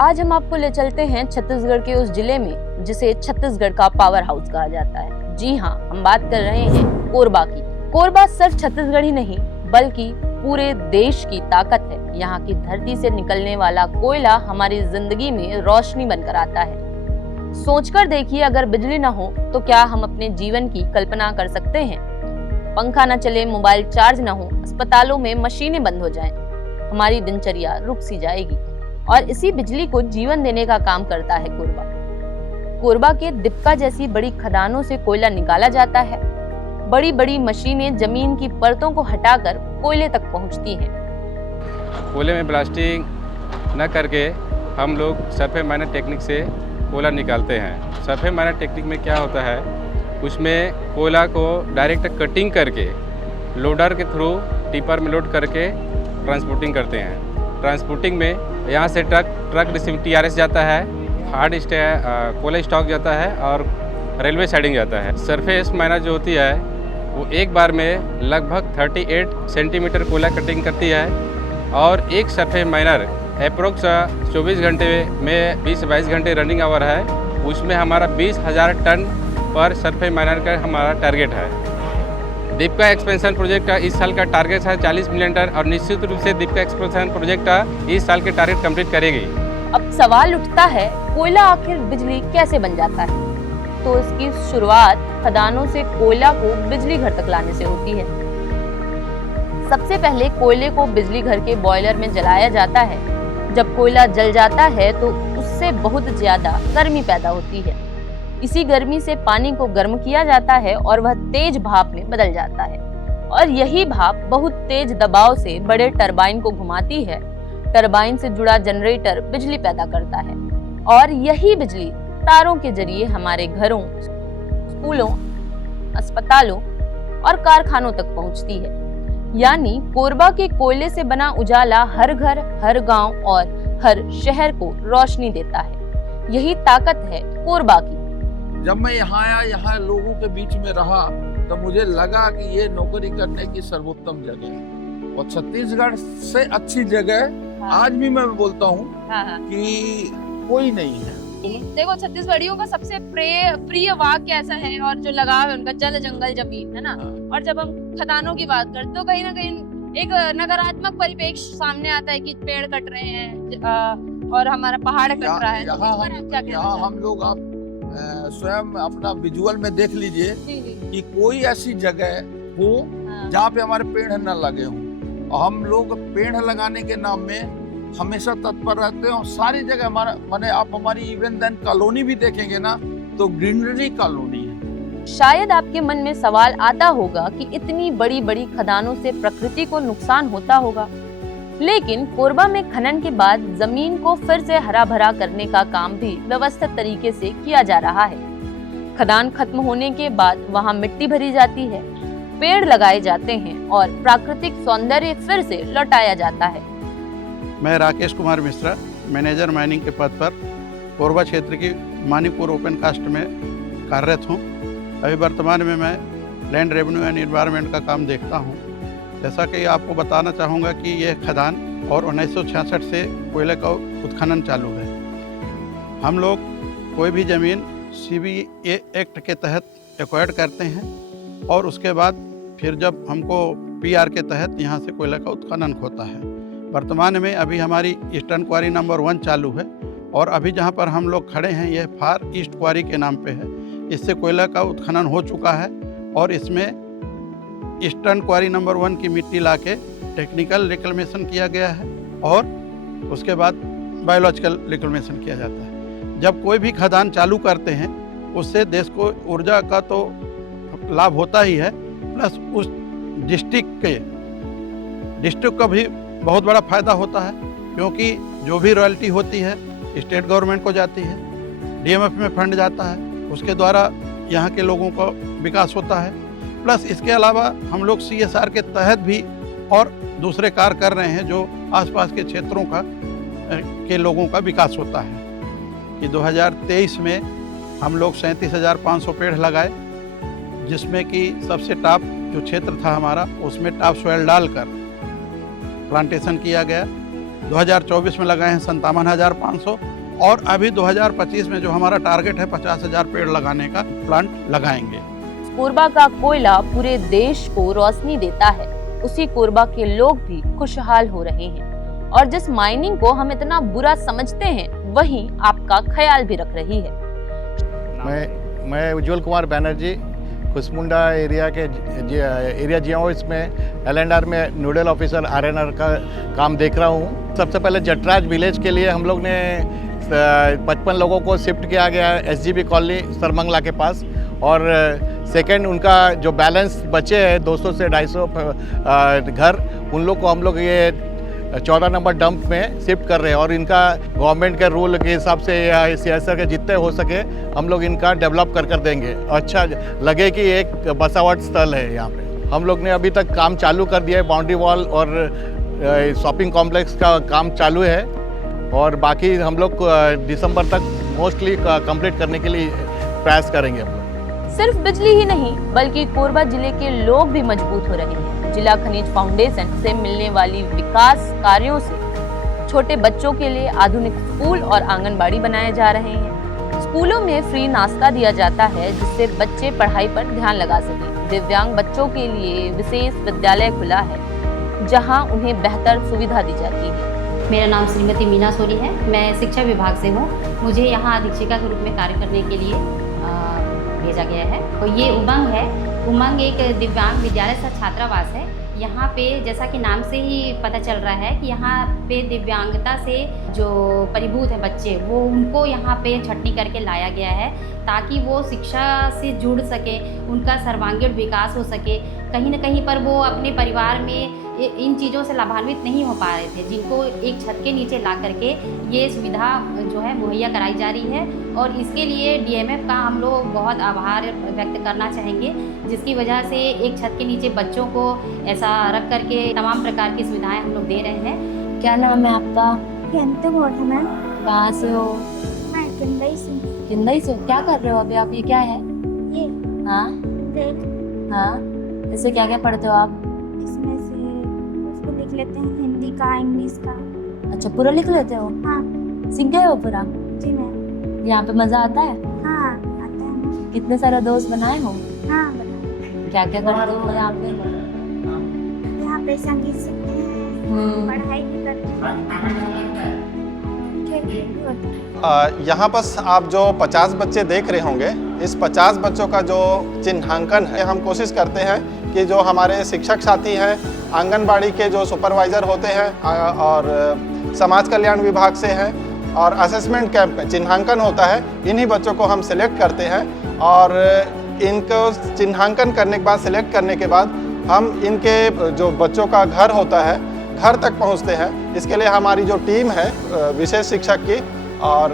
आज हम आपको ले चलते हैं छत्तीसगढ़ के उस जिले में जिसे छत्तीसगढ़ का पावर हाउस कहा जाता है। जी हाँ, हम बात कर रहे हैं कोरबा की। कोरबा सिर्फ छत्तीसगढ़ ही नहीं बल्कि पूरे देश की ताकत है। यहाँ की धरती से निकलने वाला कोयला हमारी जिंदगी में रोशनी बनकर आता है। सोचकर देखिए, अगर बिजली न हो तो क्या हम अपने जीवन की कल्पना कर सकते हैं? पंखा न चले, मोबाइल चार्ज न हो, अस्पतालों में मशीनें बंद हो जाएं, हमारी दिनचर्या रुक सी जाएगी। और इसी बिजली को जीवन देने का काम करता है कोरबा। कोरबा के दिपका जैसी बड़ी खदानों से कोयला निकाला जाता है। बड़ी बड़ी मशीनें जमीन की परतों को हटाकर कोयले तक पहुंचती हैं। कोयले में ब्लास्टिंग न करके हम लोग सरफे माइनर टेक्निक से कोयला निकालते हैं। सरफे माइनर टेक्निक में क्या होता है, उसमें कोयला को डायरेक्ट कटिंग करके लोडर के थ्रू टिपर में लोड करके ट्रांसपोर्टिंग करते हैं। ट्रांसपोर्टिंग में यहाँ से ट्रक रिसीव TRS जाता है, हार्ड कोयला स्टॉक जाता है और रेलवे साइडिंग जाता है। सरफेस माइनर जो होती है वो एक बार में लगभग 38 सेंटीमीटर कोयला कटिंग करती है और एक सरफेस माइनर अप्रोक्स 24 घंटे में 20-22 घंटे रनिंग आवर है। उसमें हमारा 20,000 टन पर सरफेस माइनर का हमारा टारगेट है। दीपका एक्सपेंशन प्रोजेक्ट का इस साल का टारगेट है 40 मिलियन टन और निश्चित रूप से दीपका एक्सपेंशन प्रोजेक्ट का इस साल के टारगेट कंप्लीट करेगी। अब सवाल उठता है, कोयला आखिर बिजली कैसे बन जाता है? तो इसकी शुरुआत खदानों से कोयला को बिजली घर तक लाने से होती है। सबसे पहले कोयले को बिजली घर के बॉयलर में जलाया जाता है। जब कोयला जल जाता है तो उससे बहुत ज्यादा गर्मी पैदा होती है। इसी गर्मी से पानी को गर्म किया जाता है और वह तेज भाप में बदल जाता है और यही भाप बहुत तेज दबाव से बड़े टरबाइन को घुमाती है। टरबाइन से जुड़ा जनरेटर बिजली पैदा करता है और यही बिजली तारों के जरिए हमारे घरों, स्कूलों, अस्पतालों और कारखानों तक पहुंचती है। यानी कोरबा के कोयले से बना उजाला हर घर, हर गांव और हर शहर को रोशनी देता है। यही ताकत है कोरबा की। जब मैं यहाँ आया, यहाँ लोगों के बीच में रहा, तो मुझे लगा कि ये नौकरी करने की सर्वोत्तम जगह है और छत्तीसगढ़ से अच्छी जगह आज भी मैं बोलता हूँ कि कोई नहीं है। देखो, छत्तीसगढ़ियों का सबसे प्रिय वाक्य ऐसा है और जो लगाव है उनका, जल जंगल जमीन, है ना। और जब हम खदानों की बात करते तो कहीं ना कहीं एक नकारात्मक परिप्रेक्ष्य सामने आता है कि पेड़ कट रहे हैं और हमारा पहाड़ कट रहा है। यहाँ हम लोग आप स्वयं अपना विजुअल में देख लीजिए कि कोई ऐसी जगह हो जहाँ पे हमारे पेड़ न लगे हों। और हम लोग पेड़ लगाने के नाम में हमेशा तत्पर रहते हैं और सारी जगह हमारा माने आप हमारी इवन देन कॉलोनी भी देखेंगे ना तो ग्रीनरी कॉलोनी है। शायद आपके मन में सवाल आता होगा कि इतनी बड़ी बड़ी खदानों से प्रकृति को नुकसान होता होगा, लेकिन कोरबा में खनन के बाद जमीन को फिर से हरा भरा करने का काम भी व्यवस्थित तरीके से किया जा रहा है। खदान खत्म होने के बाद वहां मिट्टी भरी जाती है, पेड़ लगाए जाते हैं और प्राकृतिक सौंदर्य फिर से लौटाया जाता है। मैं राकेश कुमार मिश्रा, मैनेजर माइनिंग के पद पर कोरबा क्षेत्र की मानीपुर ओपन कास्ट में कार्यरत हूँ। अभी वर्तमान में मैं लैंड रेवेन्यू एंड एनवायरनमेंट का काम देखता हूँ। जैसा कि आपको बताना चाहूँगा कि यह खदान और 1966 से कोयले का उत्खनन चालू है। हम लोग कोई भी ज़मीन CBA एक्ट के तहत एक्वायर्ड करते हैं और उसके बाद फिर जब हमको PR के तहत यहाँ से कोयले का उत्खनन होता है। वर्तमान में अभी हमारी ईस्टर्न क्वारी नंबर 1 चालू है और अभी जहाँ पर हम लोग खड़े हैं यह फार ईस्ट क्वारी के नाम पे है। इससे कोयला का उत्खनन हो चुका है और इसमें ईस्टर्न क्वारी नंबर 1 की मिट्टी लाके टेक्निकल रिक्लेमेशन किया गया है और उसके बाद बायोलॉजिकल रिक्लेमेशन किया जाता है। जब कोई भी खदान चालू करते हैं उससे देश को ऊर्जा का तो लाभ होता ही है, प्लस उस डिस्ट्रिक्ट का भी बहुत बड़ा फायदा होता है क्योंकि जो भी रॉयल्टी होती है स्टेट गवर्नमेंट को जाती है, DMF में फंड जाता है, उसके द्वारा यहाँ के लोगों का विकास होता है। प्लस इसके अलावा हम लोग CSR के तहत भी और दूसरे कार्य कर रहे हैं जो आसपास के क्षेत्रों के लोगों का विकास होता है। कि 2023 में हम लोग 37,500 पेड़ लगाए, जिसमें कि सबसे टॉप जो क्षेत्र था हमारा उसमें टॉप सॉइल डालकर प्लांटेशन किया गया 2024 में लगाए हैं 57,500 और अभी 2025 में जो हमारा टारगेट है 50,000 पेड़ लगाने का प्लांट लगाएंगे। कोरबा का कोयला पूरे देश को रोशनी देता है, उसी कोरबा के लोग भी खुशहाल हो रहे हैं और जिस माइनिंग को हम इतना बुरा समझते हैं वही आपका ख्याल भी रख रही है। मैं उज्जवल कुमार बैनर्जी कुसमुंडा एरिया के एरिया जीओ इसमें LNR में नोडल ऑफिसर RNR का काम देख रहा हूँ। सबसे पहले जटराज विलेज के लिए हम लोग ने 55 लोगों को शिफ्ट किया गया है SGB कॉलोनी सरमंगला के पास और सेकंड उनका जो बैलेंस बचे हैं 200 से 250 घर उन लोग को हम लोग ये 14 नंबर डंप में शिफ्ट कर रहे हैं और इनका गवर्नमेंट के रूल के हिसाब से या CSR के जितने हो सके हम लोग इनका डेवलप कर देंगे। अच्छा लगे कि एक बसावट स्थल है यहाँ पे। हम लोग ने अभी तक काम चालू कर दिया है, बाउंड्री वॉल और शॉपिंग कॉम्प्लेक्स का काम चालू है और बाकी हम लोग दिसंबर तक मोस्टली कंप्लीट करने के लिए प्रयास करेंगे हम लोग। सिर्फ बिजली ही नहीं बल्कि कोरबा जिले के लोग भी मजबूत हो रहे हैं। जिला खनिज फाउंडेशन से मिलने वाली विकास कार्यों से छोटे बच्चों के लिए आधुनिक स्कूल और आंगनबाड़ी बनाए जा रहे हैं। स्कूलों में फ्री नाश्ता दिया जाता है जिससे बच्चे पढ़ाई पर ध्यान लगा सकें। दिव्यांग बच्चों के लिए विशेष विद्यालय खुला है जहां उन्हें बेहतर सुविधा दी जाती है। मेरा नाम श्रीमती मीना सोरी है। मैं शिक्षा विभाग से हूँ। मुझे यहाँ अधीक्षिका के रूप में कार्य करने के लिए भेजा गया है। तो ये उमंग है। उमंग एक दिव्यांग विद्यालय सह छात्रावास है। यहाँ पे जैसा कि नाम से ही पता चल रहा है कि यहाँ पे दिव्यांगता से जो परिभूत है बच्चे वो उनको यहाँ पे छटनी करके लाया गया है ताकि वो शिक्षा से जुड़ सके, उनका सर्वांगीण विकास हो सके। कहीं ना कहीं पर वो अपने परिवार में इन चीज़ों से लाभान्वित नहीं हो पा रहे थे, जिनको एक छत के नीचे ला करके ये सुविधा जो है मुहैया कराई जा रही है और इसके लिए DMF का हम लोग बहुत आभार व्यक्त करना चाहेंगे, जिसकी वजह से एक छत के नीचे बच्चों को ऐसा रख करके तमाम प्रकार की सुविधाएं हम लोग दे रहे हैं। क्या नाम है आपका? मैम। कहाँ से हो? मैं किंदई से। किंदई से? क्या कर रहे हो अभी आप? ये क्या है? ये हाँ हाँ, इससे क्या क्या पढ़ते हो आप? इसमें से उसको लिख लेते हैं, हिंदी का, इंग्लिश का। अच्छा, पूरा लिख लेते हो? हाँ सीख गए हो पूरा? जी मैम। यहाँ पे मजा आता है? हाँ आता है मैम। कितने सारे दोस्त बनाए हो? हाँ बताओ। क्या क्या करते हो यहाँ पे? यहाँ पे संगीत सीखते हैं, पढ़ाई भी करते हैं, खेल भी होता है। यहाँ पर आप जो 50 बच्चे देख रहे होंगे, इस 50 बच्चों का जो चिन्हांकन है हम कोशिश करते हैं कि जो हमारे शिक्षक साथी हैं, आंगनबाड़ी के जो सुपरवाइज़र होते हैं और समाज कल्याण विभाग से हैं और असेसमेंट कैंप में चिन्हांकन होता है, इन्हीं बच्चों को हम सिलेक्ट करते हैं और इनको चिन्हांकन करने के बाद, सिलेक्ट करने के बाद हम इनके जो बच्चों का घर होता है घर तक पहुंचते हैं। इसके लिए हमारी जो टीम है विशेष शिक्षक की और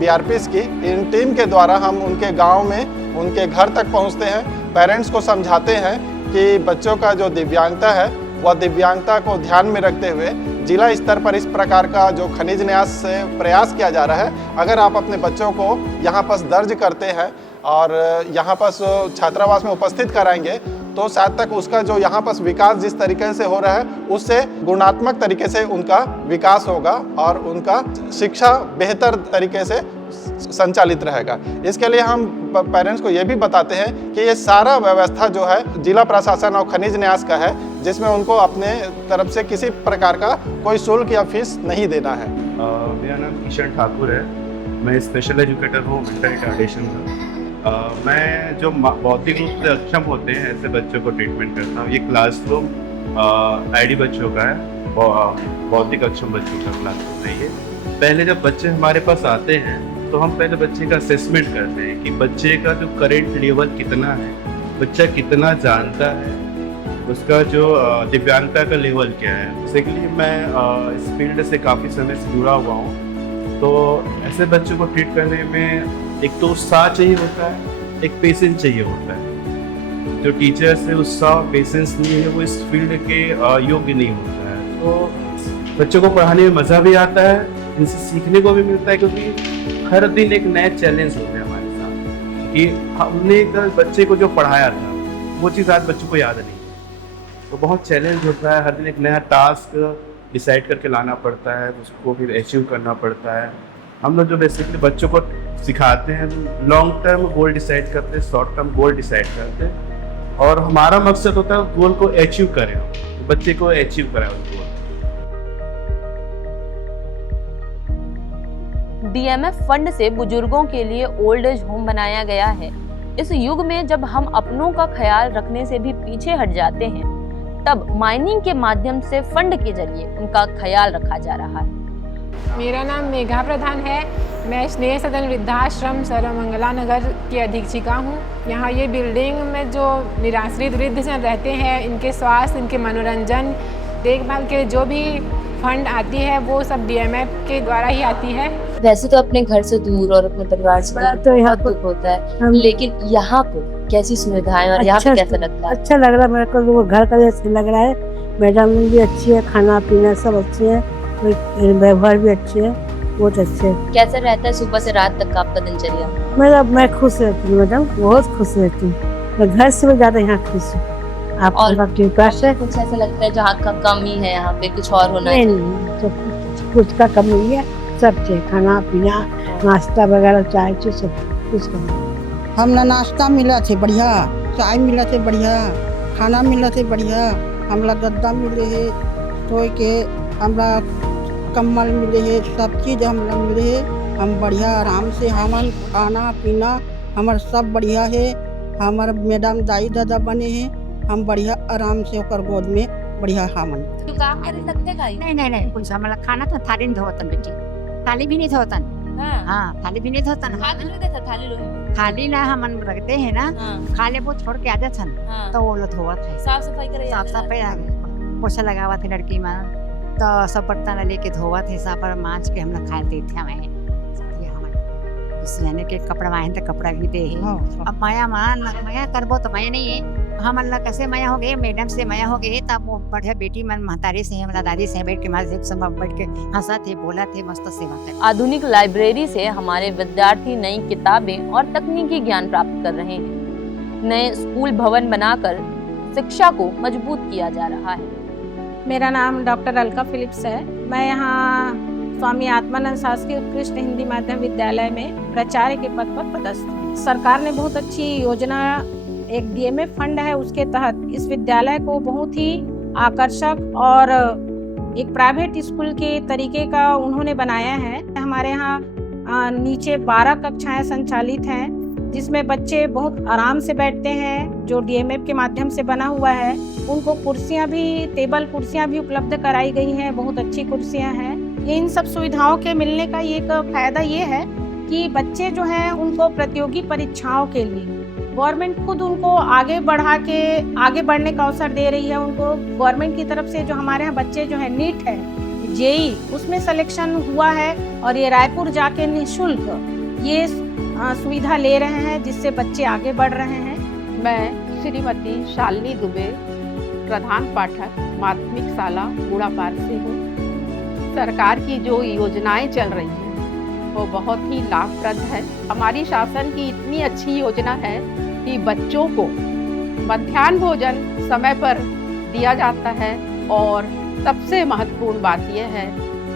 BRPs की, इन टीम के द्वारा हम उनके गांव में उनके घर तक पहुंचते हैं, पेरेंट्स को समझाते हैं कि बच्चों का जो दिव्यांगता है वह दिव्यांगता को ध्यान में रखते हुए जिला स्तर पर इस प्रकार का जो खनिज न्यास से प्रयास किया जा रहा है। अगर आप अपने बच्चों को यहाँ पर दर्ज करते हैं और यहाँ पर छात्रावास में उपस्थित कराएंगे तो शायद तक उसका जो यहाँ पर विकास जिस तरीके से हो रहा है उससे गुणात्मक तरीके से उनका विकास होगा और उनका शिक्षा बेहतर तरीके से संचालित रहेगा। इसके लिए हम पेरेंट्स को ये भी बताते हैं कि ये सारा व्यवस्था जो है जिला प्रशासन और खनिज न्यास का है, जिसमें उनको अपने तरफ से किसी प्रकार का कोई शुल्क या फीस नहीं देना है। मेरा नाम किशन ठाकुर है। मैं स्पेशल एजुकेटर हूँ मेंटल रिटार्डेशन का। मैं जो बौद्धिक रूप से अक्षम होते हैं ऐसे बच्चों को ट्रीटमेंट करता हूँ। ये क्लासरूम ID बच्चों का है, बौद्धिक अक्षम बच्चों का क्लासरूम है ये। पहले जब बच्चे हमारे पास आते हैं तो हम पहले बच्चे का असेसमेंट करते हैं कि बच्चे का जो करेंट लेवल कितना है, बच्चा कितना जानता है, उसका जो दिव्यांगता का लेवल क्या है। बेसिकली मैं इस फील्ड से काफ़ी समय से जुड़ा हुआ हूँ, तो ऐसे बच्चों को ट्रीट करने में एक तो उत्साह चाहिए होता है, एक पेशेंस चाहिए होता है। जो टीचर से उत्साह पेशेंस नहीं है वो इस फील्ड के योग्य नहीं होता है। तो बच्चों को पढ़ाने में मज़ा भी आता है, इनसे सीखने को भी मिलता है, क्योंकि हर दिन एक नया चैलेंज होता है हमारे साथ कि हमने कल बच्चे को जो पढ़ाया था वो चीज़ आज बच्चों को याद नहीं। तो बहुत चैलेंज होता है, हर दिन एक नया टास्क, डिसाइड करके लाना पड़ता है, उसको फिर अचीव करना पड़ता है। हम लोग जो बेसिकली बच्चों को सिखाते हैं, लॉन्ग टर्म गोल डिसाइड करते हैं, शॉर्ट टर्म गोल डिसाइड करते हैं, और हमारा मकसद होता है गोल को अचीव करें, बच्चे को अचीव कराएं उस गोल। DMF फंड से बुजुर्गों के लिए ओल्ड एज होम बनाया गया है। इस युग में जब हम अपनों का ख्याल रखने से भी पीछे हट जाते हैं, तब माइनिंग के माध्यम से फंड के जरिए उनका ख्याल रखा जा रहा है। मेरा नाम मेघा प्रधान है। मैं स्नेह सदन वृद्धाश्रम सर्वमंगला नगर की अधीक्षिका हूँ। यहाँ ये बिल्डिंग में जो निराश्रित वृद्धजन रहते हैं, इनके स्वास्थ्य, इनके मनोरंजन, देखभाल के जो भी फंड आती है वो सब DMF के द्वारा ही आती है। वैसे तो अपने घर से दूर और अपने परिवार से दूर तो यहाँ बहुत दुख होता है, लेकिन यहाँ पर कैसी सुविधाएं और यहाँ पे कैसा लगता है? अच्छा लग रहा है मेरे को, वो घर का जैसे लग रहा है। मैडम भी अच्छी है, खाना पीना सब अच्छे है, व्यवहार भी अच्छे है, बहुत अच्छे है। कैसा रहता है सुबह से रात तक का आपका दिनचर्या? मैं खुश रहती हूँ मैडम, बहुत खुश रहती हूँ। मैं घर से भी ज्यादा यहाँ खुश हूँ। आपकी कृपा से कुछ ऐसा लगता है जहाँ का कमी है यहाँ पे कुछ और होना नहीं, चाहिए? नहीं तो कुछ का कमी नहीं है, सब चाहिए, खाना पीना नाश्ता वगैरह चाय चीज सब कुछ कमी। हमला नाश्ता मिला थे बढ़िया, चाय मिला थे बढ़िया, खाना मिला थे बढ़िया, हमला गद्दा मिले है सोए के, हमला कम्बल मिले है, सब चीज़ हमला मिले है। हम बढ़िया आराम से हमन खाना पीना हमार सब बढ़िया है। हमार मैडम दाई दादा बने हैं, हम बढ़िया आराम से ओकर गोद में बढ़िया हमन। काम करे लगते का? नहीं कुछ हमारा खाना तो थाली नहीं धोतन बेटी, थाली भी नहीं धोतन। हाँ थाली भी नहीं धोतन। थाली ना हमन रखते हैं ना, खाले वो छोड़ के आ जाते हैं तो वो लोग धोवत है। साफ सफाई करे, साफ सफाई पोछा लगावा थे लड़की में, तो सब बर्तन लेके धोवत है, सब पर मांझ के हम लोग खाए देते हमें। यानी के कपड़ा माए तो कपड़ा भी दे है। अब माया माया करबो तो माया नहीं है, हमन ला कैसे माया हो गए, मैडम से माया हो गए, तब वो बढ़िया बेटी मन महतारी से हमारा दादी से बैठ के मारे एक समय बैठ के हंसा थे, बोला थे, मस्त सेवा थे। आधुनिक लाइब्रेरी से हमारे विद्यार्थी नई किताबें और तकनीकी ज्ञान प्राप्त कर रहे हैं। नए स्कूल भवन बनाकर शिक्षा को मजबूत किया जा रहा है। मेरा नाम डॉक्टर अलका फिलिप्स है। मैं यहाँ स्वामी आत्मानंद शासकीय उत्कृष्ट हिंदी माध्यम विद्यालय में प्राचार्य के पद पर पदस्थ हूँ। सरकार ने बहुत अच्छी योजना, एक DMF फंड है, उसके तहत इस विद्यालय को बहुत ही आकर्षक और एक प्राइवेट स्कूल के तरीके का उन्होंने बनाया है। हमारे यहाँ नीचे 12 कक्षाएं संचालित हैं, जिसमें बच्चे बहुत आराम से बैठते हैं, जो DMF के माध्यम से बना हुआ है। उनको कुर्सियाँ भी, टेबल कुर्सियाँ भी उपलब्ध कराई गई हैं, बहुत अच्छी कुर्सियाँ हैं। इन सब सुविधाओं के मिलने का एक फायदा ये है कि बच्चे जो हैं उनको प्रतियोगी परीक्षाओं के लिए गवर्नमेंट खुद उनको आगे बढ़ने का अवसर दे रही है। उनको गवर्नमेंट की तरफ से जो हमारे यहाँ बच्चे जो है नीट है, JEE उसमें सिलेक्शन हुआ है और ये रायपुर जाके निःशुल्क ये सुविधा ले रहे हैं, जिससे बच्चे आगे बढ़ रहे हैं। मैं श्रीमती शालिनी दुबे, प्रधान पाठक, माध्यमिक शाला बूढ़ापार से हूँ। सरकार की जो योजनाएं चल रही हैं वो बहुत ही लाभप्रद है। हमारी शासन की इतनी अच्छी योजना है कि बच्चों को मध्याह्न भोजन समय पर दिया जाता है, और सबसे महत्वपूर्ण बात यह है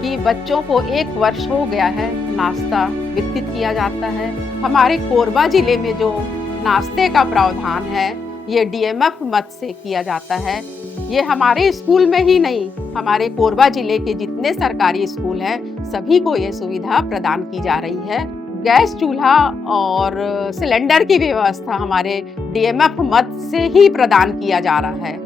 कि बच्चों को 1 वर्ष हो गया है नाश्ता वितरित किया जाता है। हमारे कोरबा जिले में जो नाश्ते का प्रावधान है ये DMF मद से किया जाता है। ये हमारे स्कूल में ही नहीं, हमारे कोरबा जिले के जितने सरकारी स्कूल हैं सभी को ये सुविधा प्रदान की जा रही है। गैस चूल्हा और सिलेंडर की व्यवस्था हमारे DMF मद से ही प्रदान किया जा रहा है।